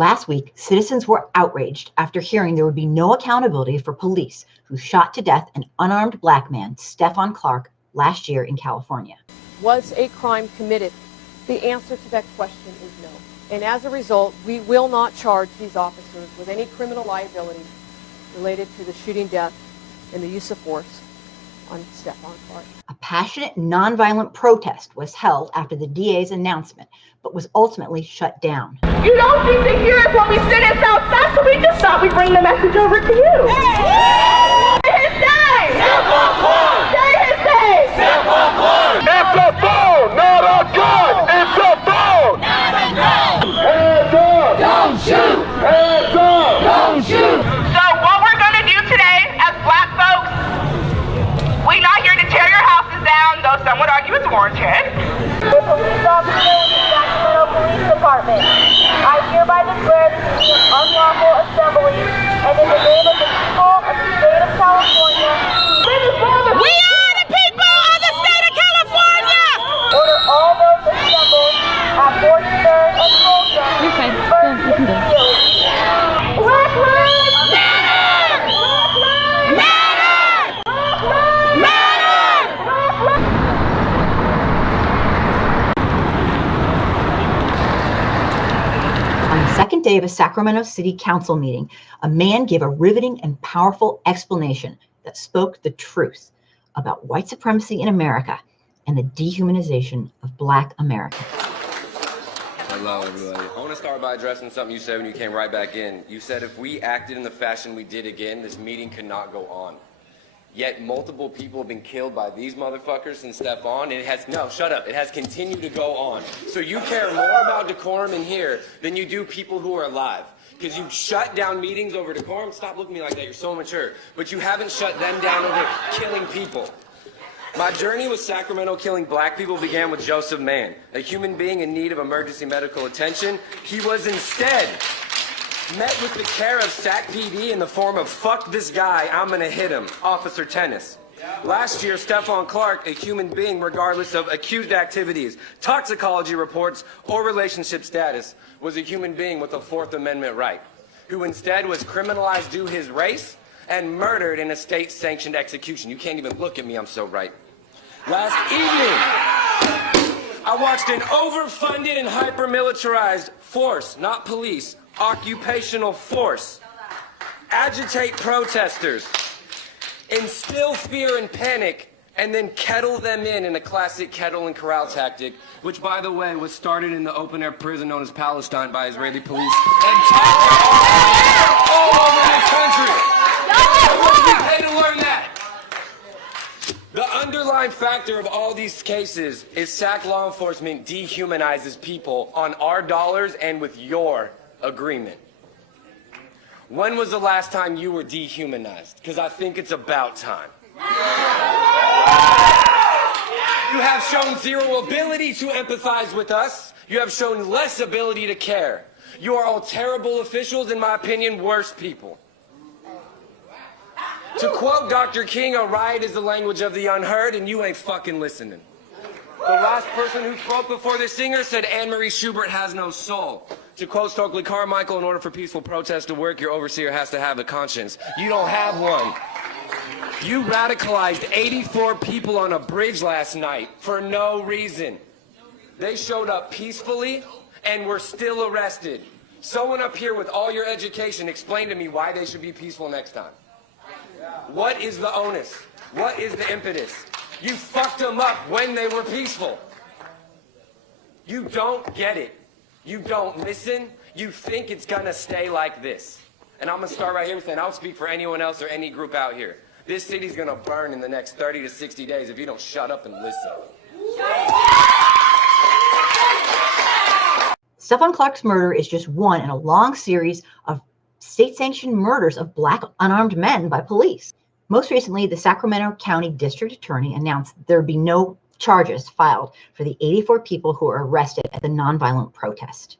Last week, citizens were outraged after hearing there would be no accountability for police who shot to death an unarmed black man, Stephon Clark, last year in California. Was a crime committed? The answer to that question is no. And as a result, we will not charge these officers with any criminal liability related to the shooting death and the use of force on Stephon Clark. A passionate, nonviolent protest was held after the DA's announcement, but was ultimately shut down. You don't seem to hear us when we sit us outside, so we just thought we'd bring the message over to you. Say his name! Stephon Clark! Say his name! Stephon Clark! It's a phone, not a gun! It's a phone! Not a gun! Hands up! Don't shoot! Hands up! Don't shoot! So what we're going to do today as black folks, we're not here to tear your houses down, though some would argue it's warranted. The police officer in the Sacramento Police Department, I hereby declare this to be an unlawful assembly, and in the name of the people of the state of California, we are the people of the state of California! Order all those assembled at 43rd and Folsom to disperse immediately. Black lives matter! Black lives matter! Black lives matter! On the second day of a Sacramento City Council meeting, a man gave a riveting and powerful explanation that spoke the truth about white supremacy in America and the dehumanization of Black Americans. Hello, everybody. I want to start by addressing something you said when you came right back in. You said if we acted in the fashion we did again, this meeting could not go on. Yet multiple people have been killed by these motherfuckers since Stephon, and it has, no, shut up, it has continued to go on. So you care more about decorum in here than you do people who are alive. Because you shut down meetings over decorum. Stop looking at me like that, you're so mature. But you haven't shut them down over killing people. My journey with Sacramento killing black people began with Joseph Mann, a human being in need of emergency medical attention. He was instead met with the care of SAC PD in the form of "fuck this guy, I'm gonna hit him," Officer Tennis. Last year, Stephon Clark, a human being regardless of accused activities, toxicology reports, or relationship status, was a human being with a Fourth Amendment right, who instead was criminalized due to his race and murdered in a state-sanctioned execution. You can't even look at me, I'm so right. Last evening, I watched an overfunded and hyper-militarized force, not police, occupational force, agitate protesters, instill fear and panic, and then kettle them in a classic kettle and corral tactic, which, by the way, was started in the open-air prison known as Palestine by Israeli police and tactics all over this country. What did we pay to learn that? The underlying factor of all these cases is SAC law enforcement dehumanizes people on our dollars and with your agreement. When was the last time you were dehumanized? Because I think it's about time. You have shown zero ability to empathize with us. You have shown less ability to care. You are all terrible officials, in my opinion, worse people. To quote Dr. King, a riot is the language of the unheard, and you ain't fucking listening. The last person who spoke before the singer said Anne-Marie Schubert has no soul. To quote Stokely Carmichael, in order for peaceful protest to work, your overseer has to have a conscience. You don't have one. You radicalized 84 people on a bridge last night for no reason. They showed up peacefully and were still arrested. Someone up here with all your education, explain to me why they should be peaceful next time. What is the onus? What is the impetus? You fucked them up when they were peaceful. You don't get it. You don't listen. You think it's gonna stay like this. And I'm gonna start right here saying, I don't speak for anyone else or any group out here. This city's gonna burn in the next 30 to 60 days if you don't shut up and listen. Stephon Clark's murder is just one in a long series of state-sanctioned murders of Black unarmed men by police. Most recently, the Sacramento County District Attorney announced there would be no charges filed for the 84 people who were arrested at the nonviolent protest.